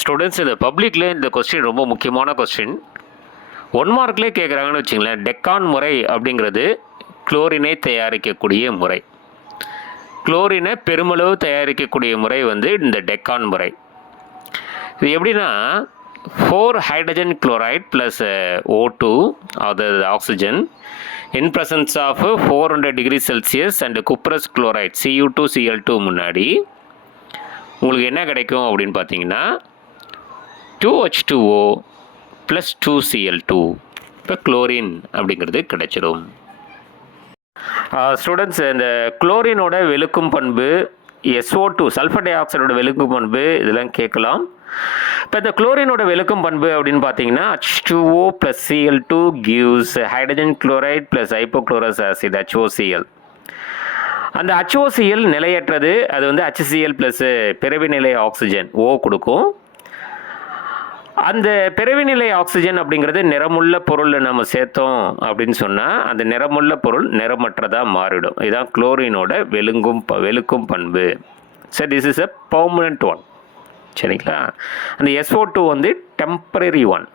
Students இந்த பப்ளிக்ல இந்த கொஸ்டின் ரொம்ப முக்கியமான கொஸ்டின். 1 மார்க்லேயே கேட்குறாங்கன்னு வச்சுங்களேன். டெக்கான் முறை அப்படிங்கிறது குளோரினை தயாரிக்கக்கூடிய முறை. குளோரினை பெருமளவு தயாரிக்கக்கூடிய முறை வந்து இந்த டெக்கான் முறை. இது எப்படின்னா 4 hydrogen chloride plus O2 அதாவது oxygen in presence of 400 degree Celsius and cuprous chloride Cu2Cl2 முன்னாடி உங்களுக்கு என்ன கிடைக்கும் அப்படின்னு பார்த்தீங்கன்னா 2H2O ப்ளஸ் 2Cl2 இப்போ குளோரின் அப்படிங்கிறது கிடைச்சிடும். ஸ்டூடெண்ட்ஸ் இந்த குளோரினோட வெளுக்கும் பண்பு, SO2 சல்ஃபர் டை ஆக்சைடோட வெளுக்கும் பண்பு இதெல்லாம் கேட்கலாம். இப்போ இந்த குளோரினோட வெளுக்கும் பண்பு அப்படின்னு பார்த்தீங்கன்னா H2O plus Cl2 gives hydrogen chloride plus hypochlorous acid HOCl. அந்த HOCl நிலையற்றது, அது வந்து HCl ப்ளஸ் பிறவிநிலை ஆக்சிஜன் O கொடுக்கும். அந்த பிறவிநிலை ஆக்சிஜன் அப்படிங்கிறது நிறமுள்ள பொருளை நம்ம சேர்த்தோம் அப்படின்னு சொன்னால் அந்த நிறமுள்ள பொருள் நிறமற்றதாக மாறிடும். இதுதான் குளோரினோட வெளுக்கும் பண்பு. சரி, this is a permanent one. சரிங்களா? அந்த SO2 வந்து டெம்பரரி ஒன்.